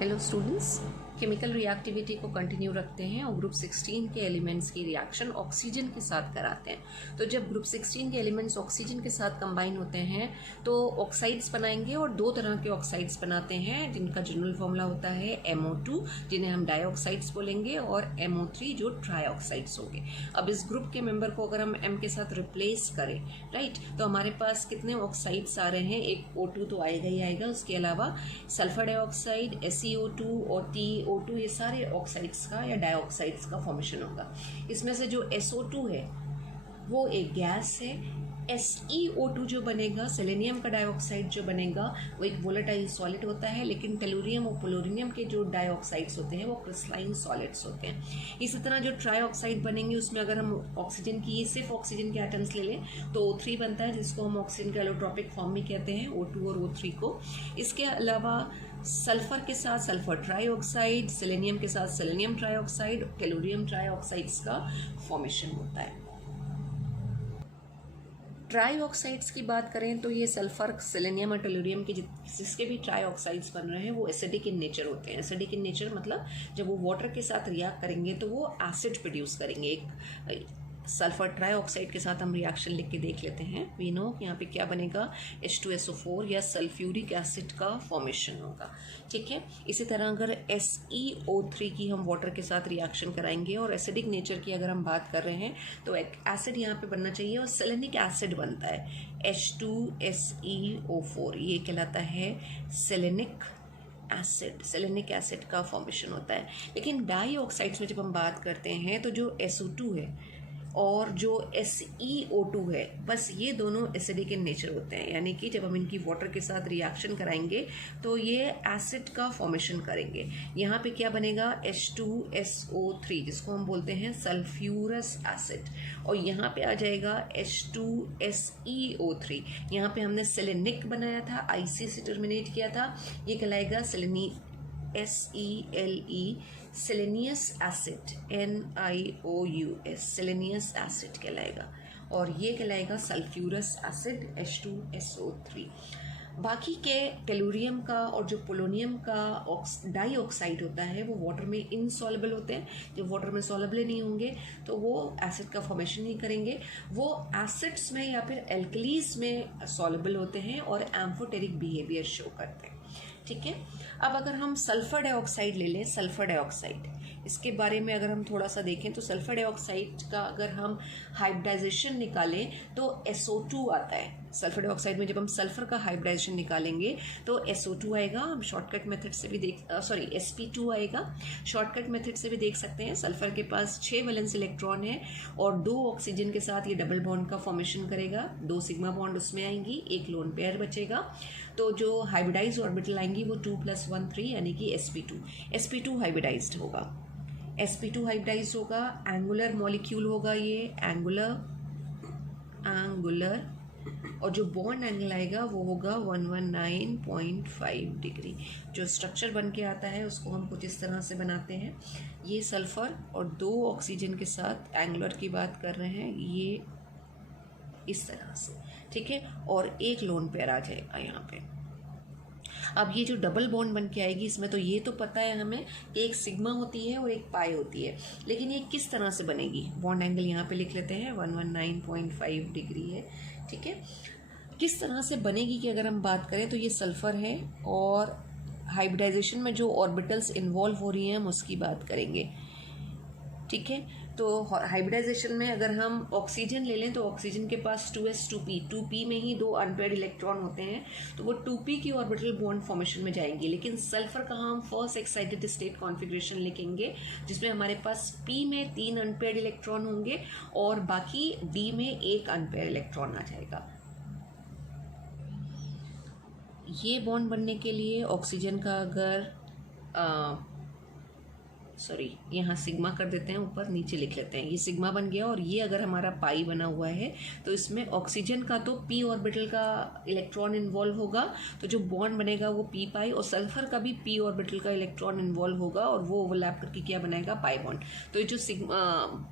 Hello students, chemical reactivity को continue रखते हैं और ग्रुप 16 के एलिमेंट्स की रिएक्शन ऑक्सीजन के साथ कराते हैं। तो जब ग्रुप 16 के एलिमेंट्स ऑक्सीजन के साथ कंबाइन होते हैं तो ऑक्साइड्स बनाएंगे और दो तरह के ऑक्साइड्स बनाते हैं जिनका जनरल फॉर्मूला होता है MO2 जिन्हें हम डाइऑक्साइड्स बोलेंगे और MO3 जो ट्राइऑक्साइड्स होंगे। अब इस ग्रुप के मेंबर को अगर हम M के साथ रिप्लेस करें, राइट, तो हमारे पास कितने ऑक्साइड्स आ रहे हैं? एक O2 तो आएगा ही आएगा, उसके अलावा सल्फर डाइऑक्साइड, SeO2 और TiO2, ये सारे ऑक्साइड्स का या डाइऑक्साइड्स का फॉर्मेशन होगा। इसमें से जो SO2 है वो एक गैस है। SeO2 जो बनेगा, सेलेनियम का डाइऑक्साइड जो बनेगा, वो एक वोलेटाइल सॉलिड होता है, लेकिन टेलुरियम और पोलोरिनियम के जो डाइऑक्साइड्स होते हैं वो क्रिस्टलाइन सॉलिड्स होते हैं। इसी तरह जो ट्राइऑक्साइड बनेंगे उसमें अगर हम ऑक्सीजन की, सिर्फ ऑक्सीजन के एटम्स ले लें तो O3 बनता है, जिसको हम ऑक्सीजन के एलोट्रोपिक फॉर्म में कहते हैं, O2 और O3 को। इसके अलावा सल्फर के साथ सल्फर ट्राइऑक्साइड, सेलेनियम के साथ सेलेनियम ट्राइऑक्साइड, टेलुरियम ट्राइऑक्साइड्स का फॉर्मेशन होता है। ट्राइऑक्साइड्स की बात करें तो ये सल्फर, सेलेनियम और टेलुरियम के जिसके भी ट्राइऑक्साइड्स बन रहे हैं वो एसिडिक इन नेचर होते हैं। एसिडिक इन नेचर मतलब जब वो वाटर के साथ रिएक्ट करेंगे तो वो एसिड प्रोड्यूस करेंगे। एक सल्फर ट्राइऑक्साइड के साथ हम रिएक्शन लिख के देख लेते हैं। वी नो यहाँ पे क्या बनेगा, H2SO4 या सल्फ्यूरिक एसिड का फॉर्मेशन होगा, ठीक है। इसी तरह अगर SeO3 की हम वाटर के साथ रिएक्शन कराएंगे और एसिडिक नेचर की अगर हम बात कर रहे हैं तो एक एसिड यहाँ पे बनना चाहिए और सेलेनिक एसिड बनता है H2SeO4, ये कहलाता है सेलेनिक एसिड। सेलेनिक एसिड का फॉर्मेशन होता है। लेकिन डाइऑक्साइड्स में जब हम बात करते हैं तो जो SO2 है और जो SeO2 है, बस ये दोनों एसिडिक इन नेचर होते हैं, यानी कि जब हम इनकी वाटर के साथ रिएक्शन कराएंगे तो ये एसिड का फॉर्मेशन करेंगे। यहाँ पे क्या बनेगा, H2SO3 जिसको हम बोलते हैं सल्फ्यूरस एसिड, और यहाँ पे आ जाएगा H2SeO3। यहाँ पे हमने सेलेनिक बनाया था, IC से टर्मिनेट किया था, ये कहलाएगा SELE selenious acid, NiOUS selenious acid कहलाएगा, और ये कहलाएगा सल्फ्यूरस एसिड H2SO3। बाकी के टेलुरियम का और जो पोलोनियम का डाइऑक्साइड होता है वो वाटर में इनसॉल्युबल होते हैं। जब वाटर में सॉल्युबल नहीं होंगे तो वो एसिड का फॉर्मेशन नहीं करेंगे, वो एसिड्स में या फिर एल्कलीज में सॉल्युबल होते हैं और एम्फोटेरिक बिहेवियर शो करते हैं, ठीक है। अब अगर हम सल्फर डाइऑक्साइड ले लें, सल्फर डाइऑक्साइड, इसके बारे में अगर हम थोड़ा सा देखें तो सल्फर डाइऑक्साइड का अगर हम हाइब्रिडाइजेशन निकालें तो SO2 आता है। सल्फर डाइऑक्साइड में जब हम सल्फर का हाइब्रिडाइजेशन निकालेंगे तो SO2 आएगा। हम शॉर्टकट मेथड से भी sp2 आएगा, शॉर्टकट मेथड से भी देख सकते हैं। सल्फर के पास 6 वैलेंस इलेक्ट्रॉन है और 2 ऑक्सीजन के साथ ये डबल बॉन्ड का फॉर्मेशन करेगा, 2 सिग्मा बॉन्ड उसमें आएंगी, 1 लोन पेयर बचेगा। तो जो हाइब्रिडाइज ऑर्बिटल आएंगी वो 2+1 3 यानी कि sp2 हाइब्रिडाइज्ड होगा। sp2 हाइब्रिडाइज होगा, एंगुलर मॉलिक्यूल होगा, ये एंगुलर, और जो बॉन्ड एंगल आएगा वो होगा 119.5 डिग्री। जो स्ट्रक्चर बन के आता है उसको हम कुछ इस तरह से बनाते हैं। ये सल्फर और 2 ऑक्सीजन के साथ एंगुलर की बात कर रहे हैं, ये इस तरह से, ठीक है, और 1 लोन पेयर आ जाएगा यहाँ पे। अब ये जो डबल बॉन्ड बन के आएगी इसमें तो ये तो पता है हमें कि एक सिग्मा होती है और एक पाई होती है, लेकिन ये किस तरह से बनेगी, बॉन्ड एंगल यहाँ पे लिख लेते हैं 119.5 डिग्री है, ठीक है। किस तरह से बनेगी कि अगर हम बात करें तो ये सल्फर है और हाइब्रिडाइजेशन में जो ऑर्बिटल्स इन्वॉल्व हो रही हैं हम उसकी बात करेंगे, ठीक है। तो हाइब्रिडाइजेशन में अगर हम ऑक्सीजन ले लें तो ऑक्सीजन के पास 2s2p में ही 2 अनपेयर्ड इलेक्ट्रॉन होते हैं, तो वो 2p की ऑर्बिटल बॉन्ड फॉर्मेशन में जाएंगी। लेकिन सल्फर का हम फर्स्ट एक्साइटेड स्टेट कॉन्फ़िगरेशन लिखेंगे जिसमें हमारे पास p में 3 अनपेयर्ड इलेक्ट्रॉन होंगे और बाकी d में 1 अनपेयर्ड इलेक्ट्रॉन आ जाएगा। ये बॉन्ड बनने के लिए ऑक्सीजन का अगर यहाँ सिग्मा कर देते हैं, ऊपर नीचे लिख लेते हैं, ये सिग्मा बन गया, और ये अगर हमारा पाई बना हुआ है तो इसमें ऑक्सीजन का तो p ऑर्बिटल का इलेक्ट्रॉन इन्वॉल्व होगा, तो जो बॉन्ड बनेगा वो p पाई, और सल्फर का भी p ऑर्बिटल का इलेक्ट्रॉन इन्वॉल्व होगा और वो ओवरलैप करके क्या बनाएगा, पाई बॉन्ड। तो ये जो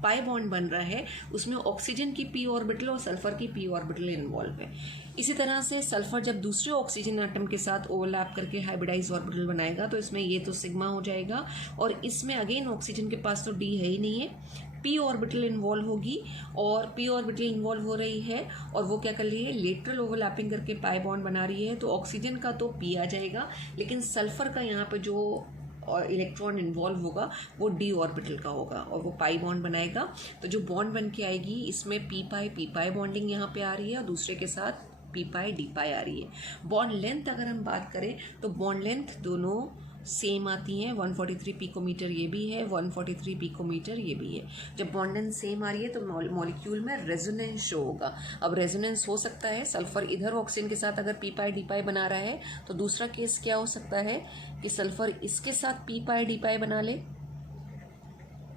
पाई बॉन्ड बन रहा है उसमें ऑक्सीजन की p ऑर्बिटल और सल्फर की p ऑर्बिटल इन्वॉल्व है। इसी तरह से सल्फर जब दूसरे ऑक्सीजन एटम के साथ ओवरलैप करके हाइब्रिडाइज ऑर्बिटल बनाएगा तो इसमें ये तो सिग्मा हो जाएगा, और इसमें अगेन ऑक्सीजन के पास तो डी है ही नहीं है, पी ऑर्बिटल इन्वॉल्व होगी, और पी ऑर्बिटल इन्वॉल्व हो रही है और वो क्या कर रही है, लेटरल ओवरलैपिंग करके पाई बॉन्ड बना रही है। तो ऑक्सीजन का तो पी आ जाएगा, लेकिन सल्फर का यहाँ पे जो और इलेक्ट्रॉन इन्वॉल्व होगा वो डी ऑर्बिटल का होगा और वो पाई बॉन्ड बनाएगा। तो जो बॉन्ड बन के आएगी इसमें पी पाई बॉन्डिंग यहाँ पे आ रही है और दूसरे के साथ पी पाई डी पाई आ रही है। बॉन्ड लेंथ अगर हम बात करें तो बॉन्ड लेंथ दोनों सेम आती हैं, 143 पिकोमीटर ये भी है, 143 पिकोमीटर ये भी है। जब बॉन्ड लेंथ सेम आ रही है तो मॉलिक्यूल में रेजोनेंस शो होगा। अब रेजोनेंस हो सकता है, सल्फर इधर ऑक्सीजन के साथ अगर पी पाई डी पाई बना रहा है तो दूसरा केस क्या हो सकता है कि सल्फर इसके साथ पी पाई डी पाई बना ले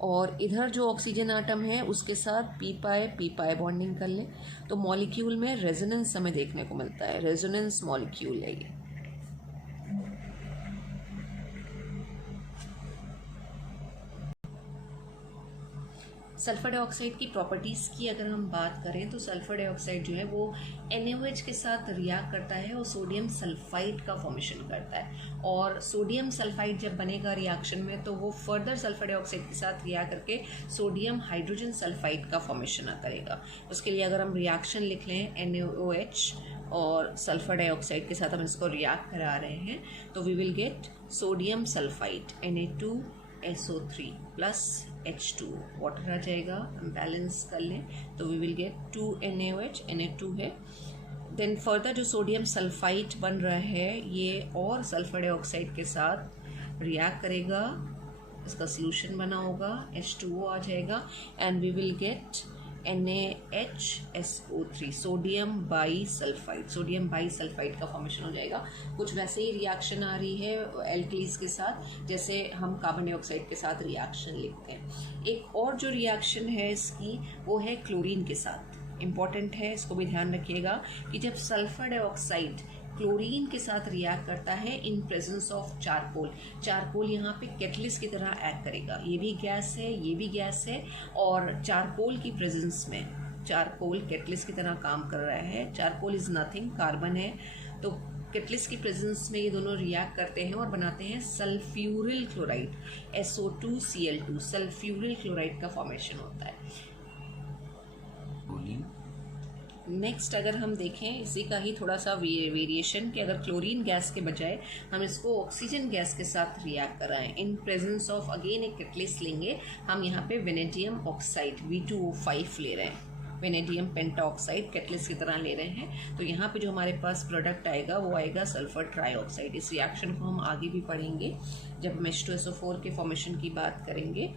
और इधर जो ऑक्सीजन आटम है उसके साथ पी पाई बॉन्डिंग कर ले। तो मॉलिक्यूल में रेजोनेंस हमें देखने को मिलता है, रेजोनेंस मॉलिक्यूल है ये। सल्फर डाइऑक्साइड की प्रॉपर्टीज़ की अगर हम बात करें तो सल्फर डाइऑक्साइड जो है वो NaOH के साथ रिएक्ट करता है और सोडियम सल्फाइड का फॉर्मेशन करता है, और सोडियम सल्फाइड जब बनेगा रिएक्शन में तो वो फर्दर सल्फर डाइऑक्साइड के साथ रिएक्ट करके सोडियम हाइड्रोजन सल्फाइड का फॉर्मेशन करेगा। उसके लिए अगर हम रिएक्शन लिख लें NaOH और सल्फर डाइऑक्साइड के साथ हम इसको रिएक्ट करा रहे हैं तो we will get sodium sulphide Na2SO3 plus H2 water आ जाएगा। हम बैलेंस कर लें तो we will gate 2 NaOH, Na2 है। देन फर्दर जो सोडियम सल्फाइड बन रहा है ये और सल्फर डाइऑक्साइड के साथ रिएक्ट करेगा, इसका सोल्यूशन बना होगा, H2O आ जाएगा and we will get NaHSO3 sodium bisulphide का फॉर्मेशन हो जाएगा। कुछ वैसे ही रिएक्शन आ रही है एल्कलीज के साथ जैसे हम कार्बन डाइऑक्साइड के साथ रिएक्शन लिखते हैं। एक और जो रिएक्शन है इसकी वो है क्लोरीन के साथ, इम्पॉर्टेंट है, इसको भी ध्यान रखिएगा कि जब सल्फर डाइऑक्साइड क्लोरीन के साथ रिएक्ट करता है इन प्रेजेंस ऑफ चारकोल यहाँ पे कैटलिस्ट की तरह एक्ट करेगा। ये भी गैस है, ये भी गैस है, और चारकोल की प्रेजेंस में चारकोल कैटलिस्ट की तरह काम कर रहा है। चारकोल इज नथिंग, कार्बन है, तो कैटलिस्ट की प्रेजेंस में ये दोनों रिएक्ट करते हैं और बनाते हैं sulphuryl chloride SO2Cl2, sulphuryl chloride का फॉर्मेशन होता है। नेक्स्ट अगर हम देखें इसी का ही थोड़ा सा वेरिएशन कि अगर क्लोरीन गैस के बजाय हम इसको ऑक्सीजन गैस के साथ रिएक्ट कराएं इन प्रेजेंस ऑफ अगेन एक कैटलिस्ट लेंगे, हम यहाँ पे वेनेडियम ऑक्साइड V2O5 ले रहे हैं, वेनेडियम पेंटाऑक्साइड कैटलिस्ट की तरह ले रहे हैं। तो यहाँ पे जो हमारे पास प्रोडक्ट आएगा वो आएगा सल्फर ट्राईऑक्साइड। इस रिएक्शन को हम आगे भी पढ़ेंगे जब हम H2SO4 के फॉर्मेशन की बात करेंगे।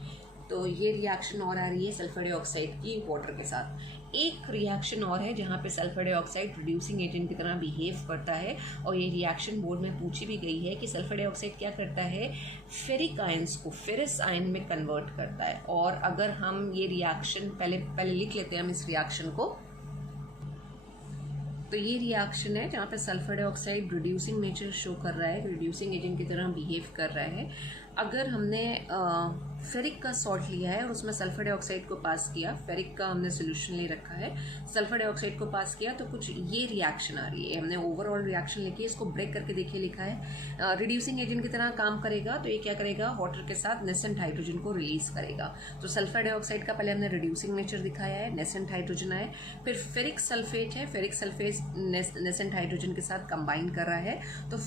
तो ये रिएक्शन और आ रही है सल्फर डाइऑक्साइड की वाटर के साथ। एक रिएक्शन और है जहाँ पे सल्फर डाइऑक्साइड रिड्यूसिंग एजेंट की तरह बिहेव करता है, और ये रिएक्शन बोर्ड में पूछी भी गई है कि सल्फर डाइऑक्साइड क्या करता है, फेरिक आयंस को फेरस आयन में कन्वर्ट करता है। और अगर हम ये रिएक्शन पहले लिख लेते हैं हम इस रिएक्शन को, तो ये रिएक्शन है जहाँ पे sulphur dioxide reducing nature show कर रहा है, रिड्यूसिंग एजेंट की तरह बिहेव कर रहा है। अगर हमने फेरिक का सॉल्ट लिया है और उसमें सल्फर डाइऑक्साइड को पास किया, फेरिक का हमने सोल्यूशन ले रखा है, सल्फर डाइऑक्साइड को पास किया, तो कुछ ये रिएक्शन आ रही है। हमने ओवरऑल रिएक्शन लिखी है, इसको ब्रेक करके देखिए, लिखा है रिड्यूसिंग एजेंट की तरह काम करेगा। तो ये क्या करेगा, वाटर के साथ नेसेंट हाइड्रोजन को रिलीज करेगा। तो सल्फर डाइऑक्साइड का पहले हमने रिड्यूसिंग नेचर दिखाया है, नेसेंट हाइड्रोजन आए, फिर फेरिक सल्फेट है, फेरिक सल्फेट नेसेंट हाइड्रोजन के साथ कंबाइन कर रहा है, तो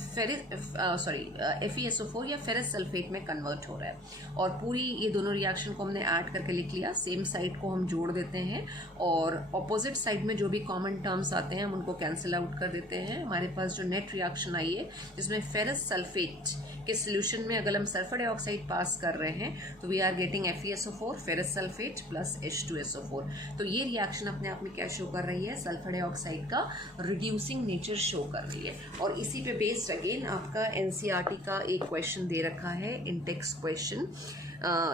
FeSO4 या फेरस सल्फेट में कन्वर्ट हो रहा है। और पूरी ये दोनों रिएक्शन को हमने ऐड करके लिख लिया। सेम साइड को हम जोड़ देते हैं और ऑपोजिट साइड में जो भी कॉमन टर्म्स आते हैं हम उनको कैंसिल आउट कर देते हैं। हमारे पास जो नेट रिएक्शन आई है जिसमें फेरस सल्फेट के सोल्यूशन में अगर हम सल्फर डाइऑक्साइड पास कर रहे हैं तो we are getting FeSO4 ferrous sulphate plus H2SO4। तो ये रिएक्शन अपने आप में क्या शो कर रही है, सल्फर डाइऑक्साइड का रिड्यूसिंग नेचर शो कर रही है। और इसी पे बेस्ड अगेन आपका NCERT का एक क्वेश्चन दे रखा है, इन टेक्स्ट क्वेश्चन,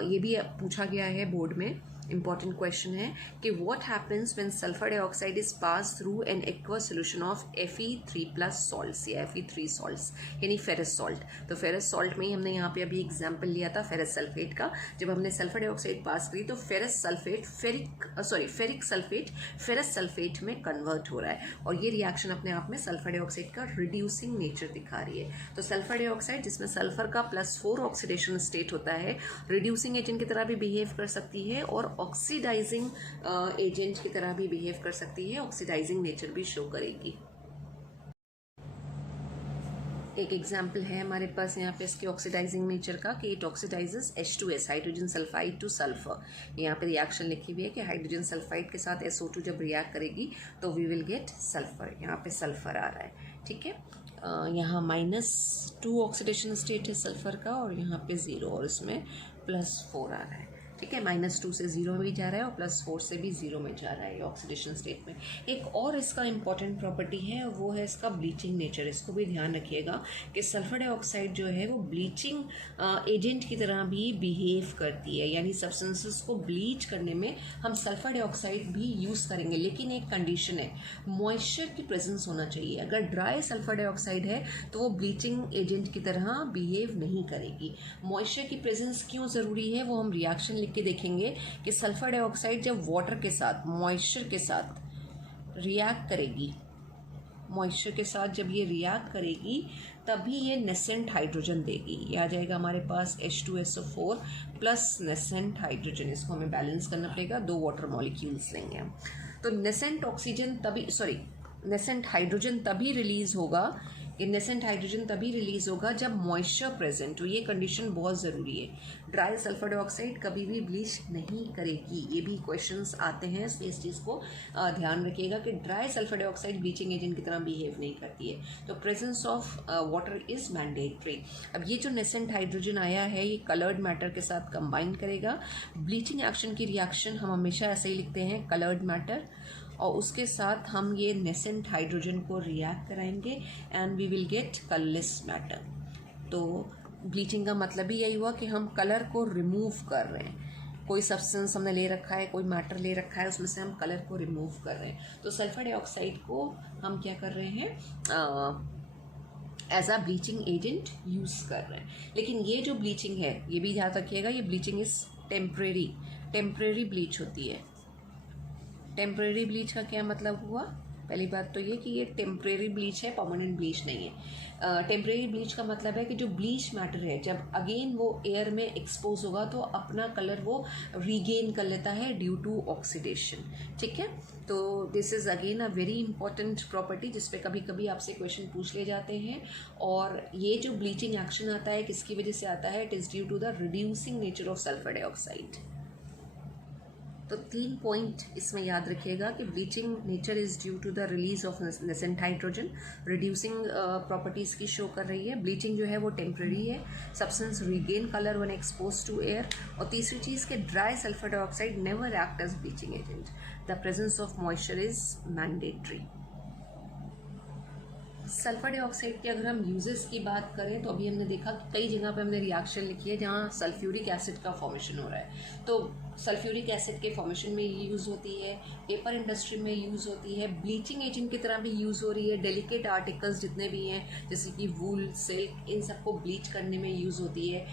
ये भी पूछा गया है बोर्ड में। इंपॉर्टेंट क्वेश्चन है कि what happens when sulphur dioxide is pass through an aqueous solution of Fe3+ salts या Fe3 सॉल्ट्स यानी फेरस सॉल्ट। तो फेरस सॉल्ट में ही हमने यहाँ पे अभी एग्जाम्पल लिया था फेरस सल्फेट का। जब हमने सल्फर डाइऑक्साइड पास करी तो ferrous sulphate ferric sulphate ferrous sulphate में कन्वर्ट हो रहा है, और ये रिएक्शन अपने आप में सल्फर डाइऑक्साइड का रिड्यूसिंग नेचर दिखा रही है। तो सल्फर डाइऑक्साइड जिसमें सल्फर का +4 ऑक्सीडेशन स्टेट होता है, रिड्यूसिंग एजेंट की तरह भी बिहेव कर सकती है और ऑक्सीडाइजिंग एजेंट की तरह भी बिहेव कर सकती है, ऑक्सीडाइजिंग नेचर भी शो करेगी। एक एग्जाम्पल है हमारे पास यहाँ पे इसके ऑक्सीडाइजिंग नेचर का कि it oxidises H2S hydrogen sulphide two sulphur. यहाँ पे रिएक्शन लिखी हुई है कि हाइड्रोजन सल्फाइड के साथ SO2 जब रिएक्ट करेगी तो वी विल गेट सल्फर। यहाँ पे सल्फर आ रहा है, ठीक है। यहाँ -2 ऑक्सीडेशन स्टेट है सल्फर का और यहाँ पे 0, और इसमें +4 आ रहा है, ठीक है। -2 से 0 में भी जा रहा है और +4 से भी 0 में जा रहा है ऑक्सीडेशन स्टेट में। एक और इसका इंपॉर्टेंट प्रॉपर्टी है, वो है इसका ब्लीचिंग नेचर। इसको भी ध्यान रखिएगा कि सल्फर डाइऑक्साइड जो है वो ब्लीचिंग एजेंट की तरह भी बिहेव करती है, यानी सब्सटेंसेस को ब्लीच करने में हम सल्फर डाइऑक्साइड भी यूज़ करेंगे, लेकिन एक कंडीशन है, मॉइस्चर की प्रेजेंस होना चाहिए। अगर ड्राई सल्फर डाइऑक्साइड है तो वो ब्लीचिंग एजेंट की तरह बिहेव नहीं करेगी। मॉइस्चर की प्रेजेंस क्यों ज़रूरी है वो हम रिएक्शन के देखेंगे कि सल्फर डाइऑक्साइड जब वाटर के साथ मॉइस्चर के साथ रिएक्ट करेगी, मॉइस्चर के साथ जब ये रिएक्ट करेगी तभी ये नेसेंट हाइड्रोजन देगी। ये आ जाएगा हमारे पास H2SO4 प्लस नेसेंट हाइड्रोजन। इसको हमें बैलेंस करना पड़ेगा, 2 वाटर मॉलिक्यूल्स लेंगे हम। तो नेसेंट हाइड्रोजन तभी रिलीज होगा, नेसेंट हाइड्रोजन तभी रिलीज होगा जब मॉइस्चर प्रेजेंट हो। ये कंडीशन बहुत ज़रूरी है। ड्राई सल्फर डाइऑक्साइड कभी भी ब्लीच नहीं करेगी। ये भी क्वेश्चंस आते हैं, इस चीज़ को ध्यान रखिएगा कि dry sulphur dioxide bleaching agent की तरह बिहेव नहीं करती है। तो presence of water is mandatory. अब ये जो नेसेंट हाइड्रोजन आया है ये कलर्ड मैटर के साथ कंबाइन करेगा। ब्लीचिंग एक्शन की रिएक्शन हम हमेशा ऐसे ही लिखते हैं, कलर्ड मैटर, और उसके साथ हम ये नेसेंट हाइड्रोजन को रिएक्ट कराएंगे and we will get colourless matter. तो ब्लीचिंग का मतलब ही यही हुआ कि हम कलर को रिमूव कर रहे हैं। कोई सब्सटेंस हमने ले रखा है, कोई मैटर ले रखा है, उसमें से हम कलर को रिमूव कर रहे हैं। तो सल्फर डाइऑक्साइड को हम क्या कर रहे हैं, as a bleaching agent use कर रहे हैं। लेकिन ये जो ब्लीचिंग है ये भी याद रखिएगा, ये ब्लीचिंग इज टेम्परेरी ब्लीच होती है। टेम्परेरी ब्लीच का क्या मतलब हुआ, पहली बात तो ये कि ये टेम्परेरी ब्लीच है, परमानेंट ब्लीच नहीं है। टेम्परेरी ब्लीच का मतलब है कि जो ब्लीच मैटर है जब अगेन वो एयर में एक्सपोज होगा तो अपना कलर वो रीगेन कर लेता है ड्यू टू ऑक्सीडेशन, ठीक है। तो this is again a very important property जिस पे कभी कभी आपसे क्वेश्चन पूछ ले जाते हैं। और ये जो ब्लीचिंग एक्शन आता है किसकी वजह से आता है, it is due to the reducing nature of sulphur dioxide. तो 3 पॉइंट इसमें याद रखिएगा कि bleaching nature is due to the release of nascent hydrogen, reducing properties की शो कर रही है। ब्लीचिंग जो है वो टेम्परेरी है, substance regain colour when expose to air. और तीसरी चीज़ कि dry sulphur dioxide never act as bleaching agent. The presence of moisture is mandatory. Sulphur dioxide के अगर हम यूजेस की बात करें तो अभी हमने देखा कि कई जगह पे हमने रिएक्शन लिखी है जहाँ सल्फ्यूरिक एसिड का फॉर्मेशन हो रहा है। तो सल्फ्यूरिक एसिड के फॉर्मेशन में यूज़ होती है, पेपर इंडस्ट्री में यूज़ होती है, ब्लीचिंग एजेंट की तरह भी यूज़ हो रही है। डेलिकेट आर्टिकल्स जितने भी हैं जैसे कि वूल, सिल्क, इन सबको ब्लीच करने में यूज़ होती है।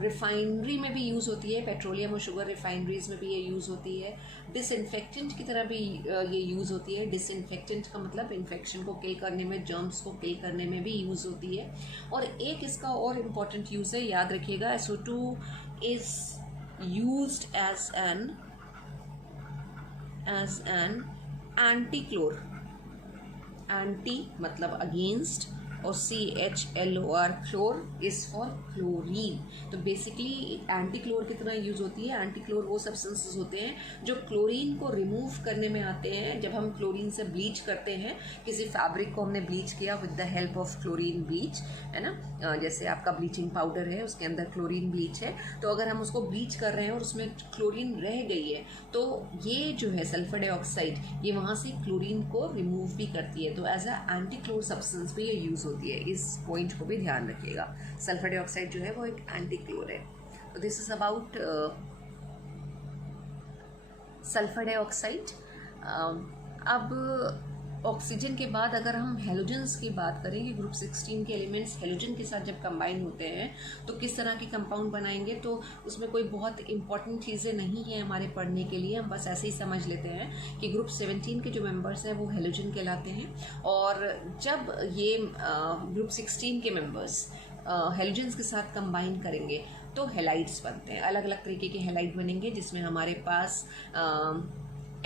रिफाइनरी में भी यूज़ होती है, पेट्रोलियम और शुगर रिफाइनरीज में भी ये यूज़ होती है। डिसइंफेक्टेंट की तरह भी ये यूज़ होती है। डिसइंफेक्टेंट का मतलब इन्फेक्शन को किल करने में, जर्म्स को किल करने में भी यूज़ होती है। और एक इसका और इम्पॉर्टेंट यूज़ है, याद रखिएगा, SO2 is used as an anti-chlor, anti मतलब against, और CHLOR क्लोर इज फॉर क्लोरीन। तो बेसिकली एंटी क्लोर की तरह यूज होती है। एंटी क्लोर वो सब्सटेंसेस होते हैं जो क्लोरीन को रिमूव करने में आते हैं। जब हम क्लोरीन से ब्लीच करते हैं, किसी फैब्रिक को हमने ब्लीच किया with the help of chlorine bleach, है ना, जैसे आपका ब्लीचिंग पाउडर है उसके अंदर क्लोरीन ब्लीच है, तो अगर हम उसको ब्लीच कर रहे हैं और उसमें क्लोरीन रह गई है तो ये जो है सल्फर डाइऑक्साइड ये वहाँ से क्लोरीन को रिमूव भी करती है। तो एज अ एंटी क्लोर सब्सटेंस भी ये यूज होती है। इस पॉइंट को भी ध्यान रखिएगा। सल्फर डाइऑक्साइड जो है वो एक एंटी क्लोर है। तो this is about sulphur dioxide. अब ऑक्सीजन के बाद अगर हम हेलोजन्स की बात करें कि ग्रुप 16 के एलिमेंट्स हेलोजन के साथ जब कंबाइन होते हैं तो किस तरह के कंपाउंड बनाएंगे, तो उसमें कोई बहुत इंपॉर्टेंट चीज़ें नहीं है हमारे पढ़ने के लिए, हम बस ऐसे ही समझ लेते हैं कि ग्रुप 17 के जो मेंबर्स हैं वो हेलोजन कहलाते हैं। और जब ये ग्रुप 16 के मेंबर्स हेलोजन्स के साथ कंबाइन करेंगे तो हेलाइड्स बनते हैं। अलग अलग तरीके के हेलाइड बनेंगे जिसमें हमारे पास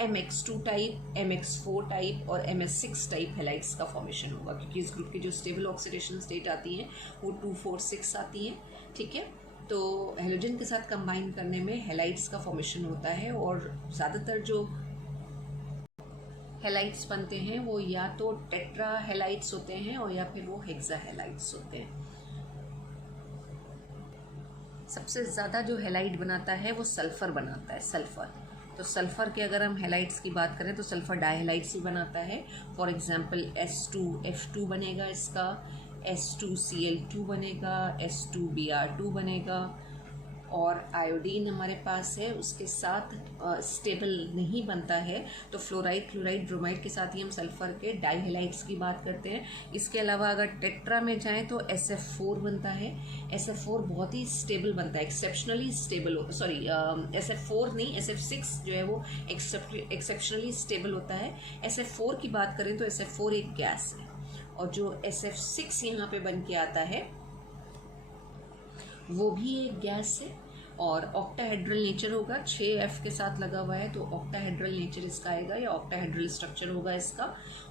MX2 टाइप, MX4 टाइप और MS6 टाइप हेलाइड्स का फॉर्मेशन होगा, क्योंकि इस ग्रुप की जो स्टेबल ऑक्सीडेशन स्टेट आती हैं वो 2, 4, 6 आती हैं। ठीक है, तो हेलोजन के साथ कंबाइन करने में हेलाइड्स का फॉर्मेशन होता है और ज़्यादातर जो हेलाइड्स बनते हैं वो या तो टेट्रा हेलाइड्स होते हैं और या फिर वो हेक्सा हेलाइड्स होते हैं। सबसे ज़्यादा जो हेलाइड बनाता है वो सल्फ़र बनाता है, सल्फ़र। तो सल्फ़र के अगर हम हेलाइड्स की बात करें तो सल्फ़र डाइहेलाइड्स ही बनाता है। फॉर एग्जांपल S2F2 बनेगा इसका, S2Cl2 बनेगा, S2Br2 बनेगा। और आयोडीन हमारे पास है, उसके साथ स्टेबल नहीं बनता है तो फ्लोराइड, क्लोराइड, ब्रोमाइड के साथ ही हम सल्फ़र के डाइहेलाइड्स की बात करते हैं। इसके अलावा अगर टेट्रा में जाएं तो SF4 बनता है। SF4 बहुत ही स्टेबल बनता है, एक्सेप्शनली स्टेबल SF4 नहीं, SF6 जो है वो एक्सेप्शनली स्टेबल होता है। SF4 की बात करें तो SF4 एक गैस है और जो SF6 यहाँ पे बन के आता है वो भी एक गैस है और ऑक्टाहेड्रल नेचर होगा, 6F के साथ लगा हुआ है तो ऑक्टाहेड्रल नेचर इसका आएगा या ऑक्टाहेड्रल स्ट्रक्चर होगा इसका,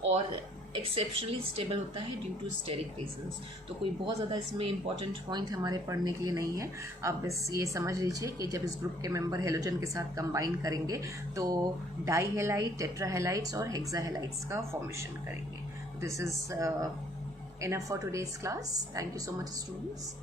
और एक्सेप्शनली स्टेबल होता है ड्यू टू स्टेरिक रीजंस। तो कोई बहुत ज़्यादा इसमें इंपॉर्टेंट पॉइंट हमारे पढ़ने के लिए नहीं है। आप बस ये समझ लीजिए कि जब इस ग्रुप के मेंबर हेलोजन के साथ कंबाइन करेंगे तो डाइहेलाइड, टेट्राहेलाइड्स और हेक्साहेलाइड्स का फॉर्मेशन करेंगे। This is enough for today's class. Thank you so much, students.